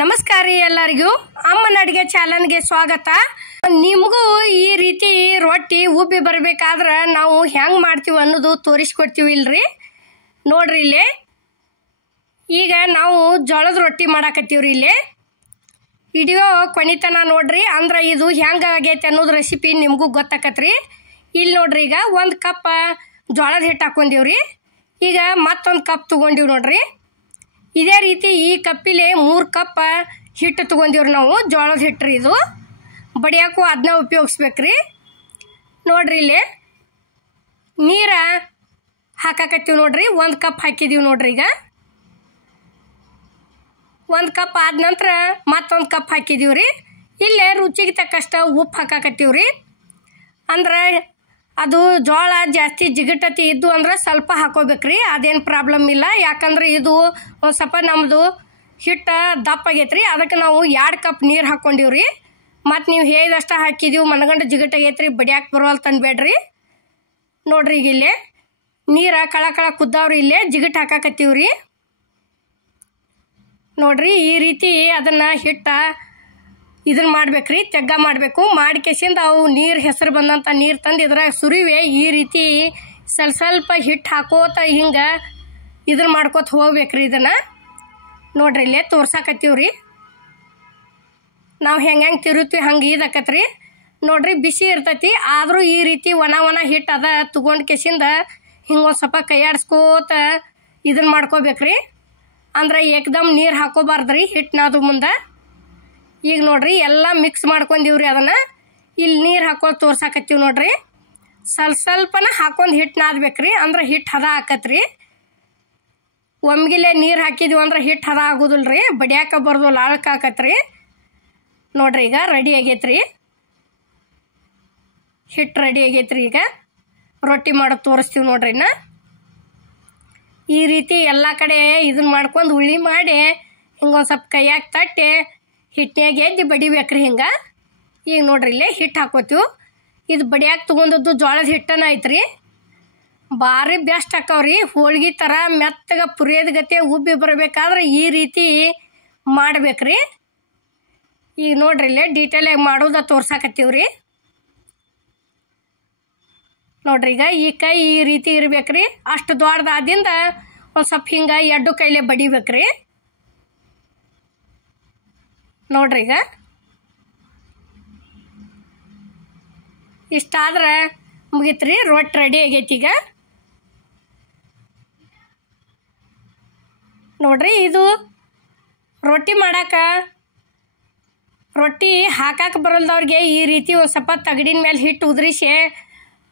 ನಮಸ್ಕಾರ ರೀ ಎಲ್ಲರಿಗೂ ಅಮ್ಮನ ಅಡುಗೆ ಚಾನಲ್ಗೆ ಸ್ವಾಗತ. ನಿಮಗೂ ಈ ರೀತಿ ರೊಟ್ಟಿ ಉಬ್ಬಿ ಬರಬೇಕಾದ್ರೆ ನಾವು ಹೆಂಗೆ ಮಾಡ್ತೀವಿ ಅನ್ನೋದು ತೋರಿಸ್ಕೊಡ್ತೀವಿ ಇಲ್ರಿ. ನೋಡ್ರಿ ಇಲ್ಲಿ ಈಗ ನಾವು ಜೋಳದ ರೊಟ್ಟಿ ಮಾಡಾಕತ್ತೀವ್ರಿ. ಇಲ್ಲಿ ವಿಡಿಯೋ ಕೊನೆತನ ನೋಡ್ರಿ, ಅಂದ್ರೆ ಇದು ಹೆಂಗೆ ಆಗೈತೆ ಅನ್ನೋದು ರೆಸಿಪಿ ನಿಮಗೂ ಗೊತ್ತಾಕತ್ರಿ. ಇಲ್ಲಿ ನೋಡ್ರಿ, ಈಗ 1 ಕಪ್ ಜೋಳದ ಹಿಟ್ಟು ಹಾಕೊಂಡೀವ್ರಿ. ಈಗ ಮತ್ತೊಂದು ಕಪ್ ತೊಗೊಂಡಿವಿ ನೋಡ್ರಿ. ಇದೇ ರೀತಿ ಈ ಕಪ್ಪಿಲೆ 3 ಕಪ್ ಹಿಟ್ಟು ತೊಗೊಂಡಿವ್ರಿ ನಾವು. ಜೋಳದ ಹಿಟ್ಟು ಇದು ಬಡಿಯಾಕು ಅದನ್ನ ಉಪಯೋಗಿಸ್ಬೇಕ್ರಿ. ನೋಡ್ರಿ ಇಲ್ಲಿ ನೀರು ಹಾಕಾಕತ್ತೀವಿ ನೋಡ್ರಿ. 1 ಕಪ್ ಹಾಕಿದೀವಿ ನೋಡ್ರಿ. ಈಗ 1 ಕಪ್ ಆದ ನಂತರ ಮತ್ತೊಂದು ಕಪ್ ಹಾಕಿದೀವ್ರಿ. ಇಲ್ಲೇ ರುಚಿಗೆ ತಕ್ಕಷ್ಟು ಉಪ್ಪು ಹಾಕಾಕತ್ತೀವ್ರಿ. ಅಂದ್ರೆ ಅದು ಜೋಳ ಜಾಸ್ತಿ ಜಿಗಟತಿ ಇದ್ದು ಅಂದ್ರೆ ಸ್ವಲ್ಪ ಹಾಕೋಬೇಕ್ರಿ, ಅದೇನು ಪ್ರಾಬ್ಲಮ್ ಇಲ್ಲ. ಯಾಕಂದ್ರೆ ಇದು ಒಂದು ಸ್ವಲ್ಪ ನಮ್ಮದು ಹಿಟ್ಟು ದಪ್ಪ ಆಗೈತ್ರಿ, ಅದಕ್ಕೆ ನಾವು 2 ಕಪ್ ನೀರು ಹಾಕ್ಕೊಂಡಿವ್ರಿ. ಮತ್ತು ನೀವು ಹೇಳಿದಷ್ಟು ಹಾಕಿದೀವಿ ಮನಗಂಡು ಜಿಗಟಾಗೈತ್ರಿ, ಬಡಿಯಾಕೆ ಬರೋಲ್ಲ ಅನ್ಬೇಡ್ರಿ. ನೋಡ್ರಿ ಈಗ ಇಲ್ಲೇ ನೀರು ಕಳ ಕುದ್ದಾವ್ರಿ. ಇಲ್ಲೇ ಜಿಗಟ್ ಹಾಕಾಕತ್ತೀವ್ರಿ. ನೋಡ್ರಿ ಈ ರೀತಿ ಅದನ್ನು ಹಿಟ್ಟು ಇದನ್ನ ಮಾಡ್ಬೇಕ್ರಿ, ತೆಗ್ಗ ಮಾಡಬೇಕು. ಮಾಡಿಕೆಸಿಂದ ಅವು ನೀರು ಹೆಸರು ಬಂದಂಥ ನೀರು ತಂದು ಇದ್ರಾಗ ಸುರಿವೆ ಈ ರೀತಿ ಸ್ವಲ್ಪ ಹಿಟ್ಟು ಹಾಕೋತ ಹಿಂಗೆ ಇದನ್ನ ಮಾಡ್ಕೋತ ಹೋಗ್ಬೇಕ್ರಿ. ಇದನ್ನು ನೋಡ್ರಿ ಇಲ್ಲೇ ತೋರ್ಸಾಕತ್ತೀವ್ರಿ. ನಾವು ಹೆಂಗೆ ತಿರುತ್ತೀವಿ ಹಂಗೆ ಇದಾಕತ್ರಿ. ನೋಡ್ರಿ ಬಿಸಿ ಇರ್ತೈತಿ, ಆದರೂ ಈ ರೀತಿ ಒಣ ಹಿಟ್ಟು ಅದ ತೊಗೊಂಡು ಕೆಸಿಂದ ಹಿಂಗೆ ಒಂದು ಸ್ವಲ್ಪ ಕೈಯಾಡಿಸ್ಕೋತ ಇದನ್ನ ಮಾಡ್ಕೋಬೇಕ್ರಿ. ಅಂದ್ರೆ ಏಕದಮ್ ನೀರು ಹಾಕೋಬಾರ್ದ್ರಿ ಹಿಟ್ಟನಾದು ಮುಂದೆ. ಈಗ ನೋಡ್ರಿ ಎಲ್ಲ ಮಿಕ್ಸ್ ಮಾಡ್ಕೊಂಡಿವ್ರಿ. ಅದನ್ನು ಇಲ್ಲಿ ನೀರು ಹಾಕೊಂಡು ತೋರ್ಸಾಕತ್ತೀವಿ ನೋಡ್ರಿ. ಸ್ವಲ್ಪನ ಹಾಕೊಂಡು ಹಿಟ್ಟು ನಾದ್ಬೇಕ್ರಿ, ಅಂದ್ರೆ ಹಿಟ್ಟು ಹದ ಹಾಕತ್ರಿ. ಒಮ್ಗಿಲೆ ನೀರು ಹಾಕಿದ್ವಿ ಅಂದ್ರೆ ಹಿಟ್ಟು ಹದ ಆಗೋದಿಲ್ರಿ, ಬಡಿಯಾಕ ಬರ್ದು ಲಾಳಕ್ಕೆ ಹಾಕತ್ರಿ. ನೋಡ್ರಿ ಈಗ ರೆಡಿ ಆಗೈತ್ರಿ, ಹಿಟ್ಟು ರೆಡಿ ಆಗೈತ್ರಿ. ಈಗ ರೊಟ್ಟಿ ಮಾಡೋದು ತೋರಿಸ್ತೀವಿ ನೋಡ್ರಿ. ಈ ರೀತಿ ಎಲ್ಲ ಕಡೆ ಇದನ್ನ ಮಾಡ್ಕೊಂಡು ಉಳ್ಳಿ ಮಾಡಿ ಹಿಂಗೊಂದು ಸ್ವಲ್ಪ ಕೈಯಾಗ ತಟ್ಟಿ ಹಿಟ್ಟಿನಾಗ ಎದ್ದು ಬಡಿಬೇಕ್ರಿ ಹಿಂಗೆ. ಈಗ ನೋಡ್ರಿ ಇಲ್ಲೇ ಹಿಟ್ಟು ಹಾಕೋತೀವಿ. ಇದು ಬಡಿಯಾಕೆ ತೊಗೊಂಡದ್ದು ಜೋಳದ ಹಿಟ್ಟನ ಐತ್ರಿ, ಭಾರಿ ಬೆಸ್ಟ್ ಹಾಕವ್ರಿ. ಹೋಳ್ಗೆ ಥರ ಮೆತ್ತಗೆ ಪುರಿಯೋದ ಗತೆ ಉಬ್ಬಿ ಬರಬೇಕಾದ್ರೆ ಈ ರೀತಿ ಮಾಡ್ಬೇಕ್ರಿ. ಈಗ ನೋಡ್ರಿ ಇಲ್ಲೇ ಡೀಟೇಲಾಗಿ ಮಾಡೋದ ತೋರ್ಸಾಕತ್ತೀವ್ರಿ. ನೋಡ್ರಿ ಈಗ ಈ ಕೈ ಈ ರೀತಿ ಇರ್ಬೇಕ್ರಿ. ಅಷ್ಟು ದೊಡ್ಡದಾದಿಂದ ಒಂದು ಸ್ವಲ್ಪ ಹಿಂಗೆ 2 ಕೈಲೇ ಬಡಿಬೇಕ್ರಿ. ನೋಡ್ರಿ ಈಗ ಇಷ್ಟಾದ್ರೆ ಮುಗೀತ್ರಿ, ರೊಟ್ಟಿ ರೆಡಿ ಆಗೈತಿ. ಈಗ ನೋಡ್ರಿ ಇದು ರೊಟ್ಟಿ ರೊಟ್ಟಿ ಹಾಕಕ್ಕೆ ಬರಲ್ದವ್ರಿಗೆ ಈ ರೀತಿ ಒಂದು ಸ್ವಲ್ಪ ತಗಡಿನ ಮೇಲೆ ಹಿಟ್ಟು ಉದುರಿಸಿ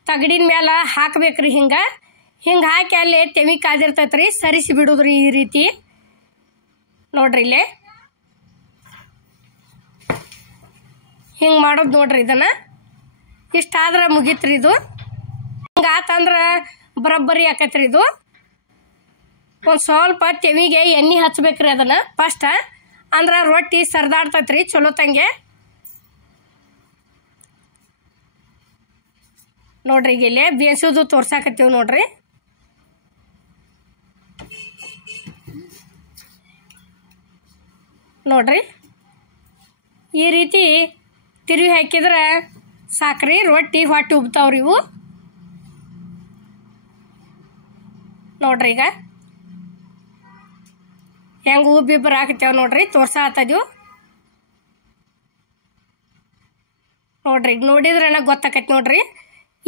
ತಗಡಿನ ಮೇಲೆ ಹಾಕ್ಬೇಕ್ರಿ. ಹಿಂಗೆ ಹಾಕಿ ಅಲ್ಲಿ ತೆವಿ ಕಾದಿರ್ತೈತ್ರಿ, ಸರಿಸಿ ಬಿಡುದ್ರಿ ಈ ರೀತಿ. ನೋಡ್ರಿ ಇಲ್ಲೇ ಹಿಂಗೆ ಮಾಡೋದು ನೋಡ್ರಿ. ಇದನ್ನು ಇಷ್ಟಾದ್ರೆ ಮುಗೀತ್ರಿ. ಇದು ಹಿಂಗೆ ಆತಂದ್ರೆ ಬರೋಬ್ಬರಿ ಆಕೈತ್ರಿ. ಇದು ಒಂದು ಸ್ವಲ್ಪ ತೆವಿಗೆ ಎಣ್ಣೆ ಹಚ್ಬೇಕ್ರಿ ಅದನ್ನು ಫಸ್ಟ್, ಅಂದ್ರೆ ರೊಟ್ಟಿ ಸರ್ದಾಡ್ತೈತ್ರಿ ಚಲೋ ತಂಗೆ. ನೋಡ್ರಿ ಈಗ ಇಲ್ಲೇ ಬೇಯಿಸೋದು ತೋರ್ಸಾಕತ್ತೀವಿ ನೋಡ್ರಿ. ನೋಡ್ರಿ ಈ ರೀತಿ ತಿರುವಿ ಹಾಕಿದ್ರೆ ಸಾಕ್ರಿ, ರೊಟ್ಟಿ ಹೊಟ್ಟೆ ಉಬ್ತಾವ್ರಿ ಇವು. ನೋಡ್ರಿ ಈಗ ಹೆಂಗೆ ಉಬ್ಬಿ ಬರಾಕತ್ತೇವ ನೋಡ್ರಿ, ತೋರ್ಸಾಕತ್ತೀವಿ ನೋಡ್ರಿ. ಈಗ ನೋಡಿದ್ರೆ ಗೊತ್ತಾಕೈತಿ ನೋಡ್ರಿ.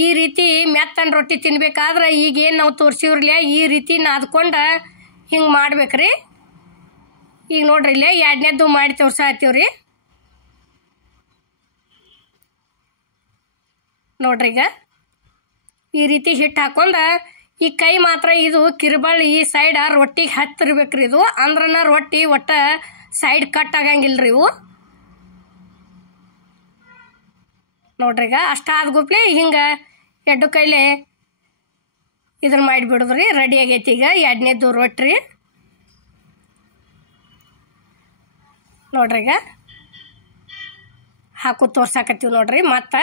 ಈ ರೀತಿ ಮೆತ್ತನ ರೊಟ್ಟಿ ತಿನ್ಬೇಕಾದ್ರೆ ಈಗೇನು ನಾವು ತೋರಿಸಿವ್ರಲ್ಲ ಈ ರೀತಿ ನಾದ್ಕೊಂಡು ಹಿಂಗೆ ಮಾಡ್ಬೇಕ್ರಿ. ಈಗ ನೋಡ್ರಿ ಇಲ್ಲೇ 2ನೇದ್ದು ಮಾಡಿ ತೋರ್ಸಾಕತ್ತೀವ್ರಿ. ನೋಡ್ರಿ ಈಗ ಈ ರೀತಿ ಹಿಟ್ಟು ಹಾಕೊಂಡು ಈ ಕೈ ಮಾತ್ರ ಇದು ಕಿರುಬಳ್ಳಿ ಈ ಸೈಡ್ ರೊಟ್ಟಿಗೆ ಹತ್ತಿರ್ಬೇಕ್ರಿ. ಇದು ಅಂದ್ರನ ರೊಟ್ಟಿ ಒಟ್ಟ ಸೈಡ್ ಕಟ್ ಆಗಂಗಿಲ್ರಿ ಇವು. ನೋಡ್ರಿ ಈಗ ಅಷ್ಟಾದ ಗುಪ್ಲೆ ಹಿಂಗೆ 2 ಕೈಲೇ ಇದನ್ನ ಮಾಡಿಬಿಡುದ್ರಿ. ರೆಡಿ ಆಗೈತಿ ಈಗ 2ನೇದ್ದು ರೊಟ್ಟಿ. ನೋಡ್ರಿ ಈಗ ಹಾಕು ತೋರ್ಸಾಕತ್ತೀವಿ ನೋಡ್ರಿ. ಮತ್ತು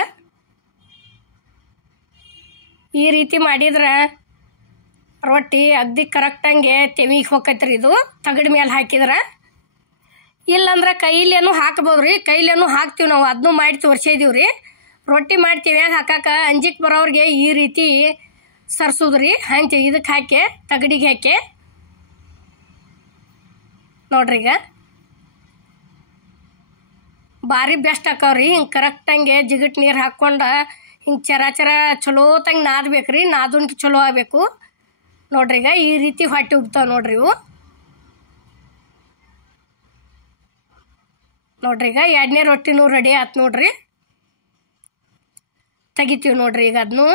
ಈ ರೀತಿ ಮಾಡಿದ್ರೆ ರೊಟ್ಟಿ ಅಗ್ದಿ ಕರೆಕ್ಟಂಗೆ ತೆವಿಗೆ ಹೋಗತ್ರಿ. ಇದು ತಗಡ ಮೇಲೆ ಹಾಕಿದ್ರೆ ಇಲ್ಲಾಂದ್ರೆ ಕೈಲೇನು ಹಾಕ್ಬೋದು ರೀ. ಕೈಲೇನು ಹಾಕ್ತೀವಿ ನಾವು, ಅದನ್ನೂ ಮಾಡಿ ತೋರಿಸಿದೀವಿ ರೀ. ರೊಟ್ಟಿ ಮಾಡ್ತೀವಿ ಹ್ಯಾಂಗೆ ಹಾಕಾಕ ಅಂಜಿಕೆ ಬರೋರಿಗೆ ಈ ರೀತಿ ಸರ್ಸೋದು ರೀ. ಹಂಗೆ ಇದಕ್ಕೆ ಹಾಕಿ ತಗಡಿಗೆ ಹಾಕಿ ನೋಡ್ರಿ. ಈಗ ಭಾರಿ ಬೆಸ್ಟ್ ಹಾಕವ್ರಿ. ಹಿಂಗೆ ಕರೆಕ್ಟಂಗೆ ಜಿಗಟ್ ನೀರು ಹಾಕ್ಕೊಂಡು ಹಿಂಗೆ ಚರ ಚಲೋತಂಗೆ ನಾದ್ಬೇಕು ರೀ. ನಾದನ್ಕಿ ಚಲೋ ಆಗಬೇಕು ನೋಡ್ರಿ. ಈಗ ಈ ರೀತಿ ಹೊಟ್ಟೆ ಉಬ್ತಾವೆ ನೋಡ್ರಿ ಇವು. ನೋಡ್ರಿ ಈಗ 2ನೇ ರೊಟ್ಟಿನೂ ರೆಡಿ ಆಯ್ತು ನೋಡ್ರಿ. ತೆಗಿತೀವಿ ನೋಡ್ರಿ ಈಗ ಅದನ್ನು.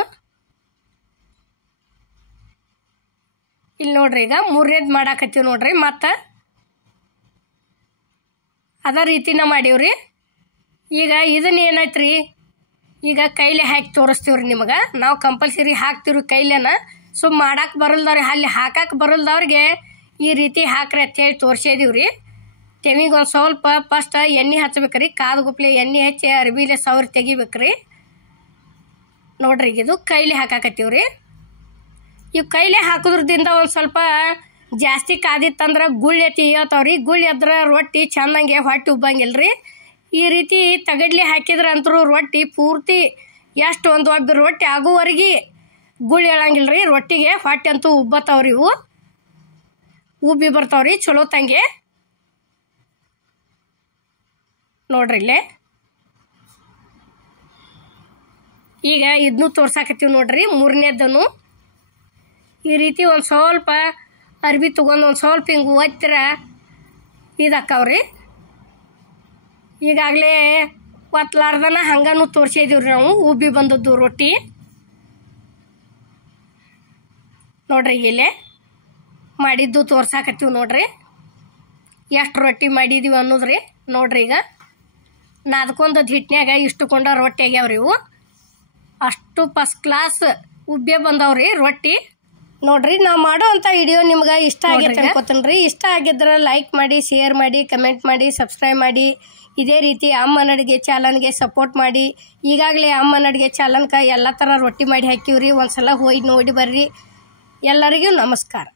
ಇಲ್ಲಿ ನೋಡ್ರಿ ಈಗ 3ನೇದು ಮಾಡಾಕತ್ತೀವಿ ನೋಡ್ರಿ. ಮತ್ತು ಅದೇ ರೀತಿನ ಮಾಡೀವ್ರಿ. ಈಗ ಇದನ್ನ ಏನೈತ್ರಿ, ಈಗ ಕೈಲೇ ಹಾಕಿ ತೋರಿಸ್ತೀವ್ರಿ ನಿಮಗೆ. ನಾವು ಕಂಪಲ್ಸರಿ ಹಾಕ್ತೀವ್ರಿ ಕೈಲೇನ. ಮಾಡಕ್ಕೆ ಬರಲ್ದವ್ರಿ, ಅಲ್ಲಿ ಹಾಕಕ್ಕೆ ಬರಲ್ದವ್ರಿಗೆ ಈ ರೀತಿ ಹಾಕ್ರಿ ಅಂತೇಳಿ ತೋರಿಸಿದೀವ್ರಿ. ತೆಮಿಗೆ ಒಂದು ಸ್ವಲ್ಪ ಫಸ್ಟ್ ಎಣ್ಣೆ ಹಚ್ಬೇಕ್ರಿ. ಕಾದ್ಗುಪ್ಲೆ ಎಣ್ಣೆ ಹಚ್ಚಿ ಅರ್ಬಿಲೆ ಸವರಿ ತೆಗಿಬೇಕ್ರಿ ನೋಡ್ರಿ. ಇದು ಕೈಲಿ ಹಾಕಾಕತ್ತೀವ್ರಿ. ಇವು ಕೈಲೇ ಹಾಕೋದ್ರದಿಂದ ಒಂದು ಸ್ವಲ್ಪ ಜಾಸ್ತಿ ಕಾದಿತ್ತಂದ್ರೆ ಗುಳ್ಳಿ ಎತ್ತಿಯತ್ತವ್ರಿ. ಗುಳ್ಳಿ ಎದ್ರೆ ರೊಟ್ಟಿ ಚೆಂದಂಗೆ ಹೊಟ್ಟೆ ಉಬ್ಬಂಗಿಲ್ರಿ. ಈ ರೀತಿ ತಗಡ್ಲಿ ಹಾಕಿದ್ರೆ ಅಂತರೂ ರೊಟ್ಟಿ ಪೂರ್ತಿ ಎಷ್ಟು ಒಂದು ಒಬ್ಬ ರೊಟ್ಟಿ ಆಗೋವರೆಗೆ ಗುಳ್ಳಿ ಹೇಳಂಗಿಲ್ರಿ. ರೊಟ್ಟಿಗೆ ಹೊಟ್ಟೆ ಅಂತೂ ಉಬ್ಬತ್ತವ್ರಿ. ಇವು ಉಬ್ಬಿ ಬರ್ತಾವ್ರಿ ಚಲೋ ತಂಗೆ ನೋಡ್ರಿ. ಇಲ್ಲೇ ಈಗ ಇದನ್ನು ತೋರ್ಸಾಕತ್ತೀವಿ ನೋಡ್ರಿ. 3ನೇದನು ಈ ರೀತಿ ಒಂದು ಸ್ವಲ್ಪ ಅರ್ಬಿ ತೊಗೊಂಡು ಒಂದು ಸ್ವಲ್ಪ ಹಿಂಗೆ ಒತ್ತಿರ ಇದಾಕವ್ರಿ. ಈಗಾಗಲೇ ಒತ್ತಲಾರ್ದನ ಹಂಗನೂ ತೋರಿಸಿದೀವ್ರಿ ನಾವು. ಉಬ್ಬಿ ಬಂದದ್ದು ರೊಟ್ಟಿ ನೋಡ್ರಿ. ಇಲ್ಲೇ ಮಾಡಿದ್ದು ತೋರ್ಸಾಕತ್ತೀವಿ ನೋಡ್ರಿ. ಎಷ್ಟು ರೊಟ್ಟಿ ಮಾಡಿದೀವಿ ಅನ್ನೋದ್ರಿ ನೋಡ್ರಿ. ಈಗ ನಾದ್ಕೊಂಡದ್ದು ಹಿಟ್ನ್ಯಾಗ ಇಷ್ಟುಕೊಂಡ ರೊಟ್ಟಿ ಆಗ್ಯಾವ್ರಿ ಇವು. ಅಷ್ಟು ಫಸ್ಟ್ ಕ್ಲಾಸ್ ಉಬ್ಬೆ ಬಂದವ್ರಿ ರೊಟ್ಟಿ ನೋಡ್ರಿ. ನಾವು ಮಾಡೋ ಅಂಥ ವಿಡಿಯೋ ನಿಮ್ಗೆ ಇಷ್ಟ ಆಗೈತೆ ಅನ್ಕೋತೀನಿ. ಇಷ್ಟ ಆಗಿದ್ರೆ ಲೈಕ್ ಮಾಡಿ, ಶೇರ್ ಮಾಡಿ, ಕಮೆಂಟ್ ಮಾಡಿ, ಸಬ್ಸ್ಕ್ರೈಬ್ ಮಾಡಿ. ಇದೇ ರೀತಿ ಅಮ್ಮನ ಅಡುಗೆ ಚಾನಲ್ಗೆ ಸಪೋರ್ಟ್ ಮಾಡಿ. ಈಗಾಗಲೇ ಅಮ್ಮನ ಅಡುಗೆ ಚಾನಲ್ಗೆ ಎಲ್ಲ ಥರ ರೊಟ್ಟಿ ಮಾಡಿ ಹಾಕಿವ್ರಿ. ಒಂದ್ಸಲ ಹೋಗಿ ನೋಡಿ ಬರ್ರಿ. ಎಲ್ಲರಿಗೂ ನಮಸ್ಕಾರ.